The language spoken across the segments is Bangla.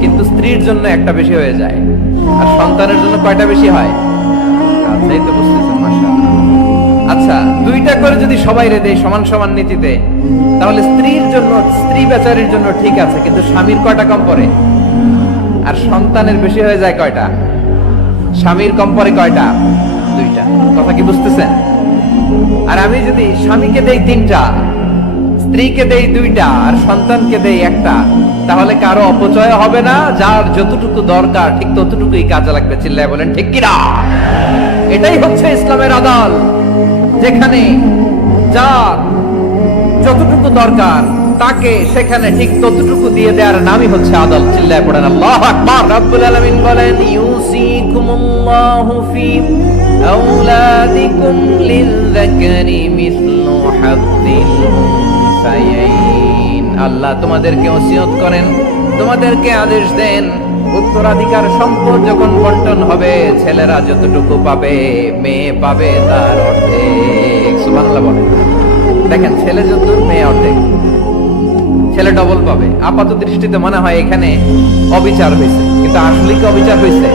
কিন্তু স্ত্রীর জন্য একটা বেশি হয়ে যায়। আর সন্তানের জন্য কয়টা বেশি হয়? আচ্ছা আচ্ছা দুইটা করে যদি সবাই রে দেয় সমান সমান নীতিতে, তাহলে স্ত্রীর জন্য, স্ত্রী বেচারির জন্য ঠিক আছে, কিন্তু স্বামীর কয়টা কম পড়ে? আর সন্তানের বেশি হয়ে যায় কয়টা? স্বামীর কম পড়ে কয়টা? দুইটা। কথা কি বুঝতেছেন? আর আমি যদি স্বামীকে দেই তিনটা স্ত্রীকে দেই দুইটা, আর সন্তানকে দেই একটা। তাহলে কারও অপচয় হবে না, যার যতটুকু দরকার, ঠিক ততটুকুই কাজে লাগবে, চিল্লায় বলেন, ঠিক কিনা এটাই হচ্ছে ইসলামের আদাল, যেখানে যার যতটুকু দরকার, তাকে সেখানে ঠিক ততটুকু দিয়ে দেওয়ার নামই হচ্ছে আদল, চিল্লায় পড়েন, আল্লাহ আকবার। রাব্বুল আলামিন বলেন, ইউসিকুমুল্লাহু ফি আওলাদিকুম লিলযাকারি মিসলু হাদ্দিল আল্লাহ তোমাদেরকে ওসিয়ত করেন, তোমাদেরকে আদেশ দেন, উত্তরাধিকার সম্পদ যখন বন্টন হবে, ছেলেরা যতটুকু পাবে, মেয়ে পাবে তার অর্ধেক। সুবহানাল্লাহ বলেন। দেখেন, ছেলে যত মেয়ে অর্ধেক। ছেলে ডবল পাবে। আপাত দৃষ্টিতে মনে হয় এখানে অবিচার হয়েছে। কিন্তু আসলে কি অবিচার হয়েছে?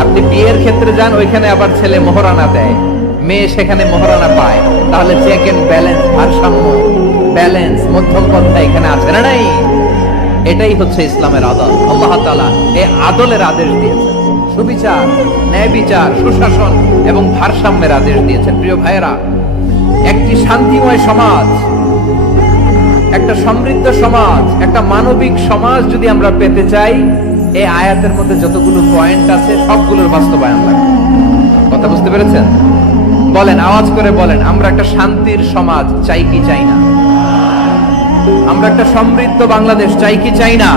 আপনি বিয়ের ক্ষেত্রে যান, ওইখানে আবার ছেলে মোহরানা দেয়। মেয়ে সেখানে মোহরানা পায়। তাহলে চেক এন্ড ব্যালেন্স ভারসাম্য ব্যালেন্স মধ্যম পন্থা এখানে আছে, না নাই? এটাই হচ্ছে ইসলামের আদল। আল্লাহ তাআলা এই আদলের আদেশ দিয়েছেন। সুবিচার ন্যায় বিচার সুশাসন এবং ভারসাম্যের আদেশ দিয়েছেন। প্রিয় ভাইয়েরা, একটি শান্তিময় সমাজ, একটা সমৃদ্ধ সমাজ, একটা মানবিক সমাজ যদি আমরা পেতে চাই এই আয়াতের মধ্যে যতগুলো পয়েন্ট আছে, সবগুলোর বাস্তবায়ন লাগবে। কথা বুঝতে পেরেছেন? বলেন, আওয়াজ করে বলেন, আমরা একটা শান্তির সমাজ চাই কি চাই না? আমরা একটা সমৃদ্ধ বাংলাদেশ চাই কি চাই না?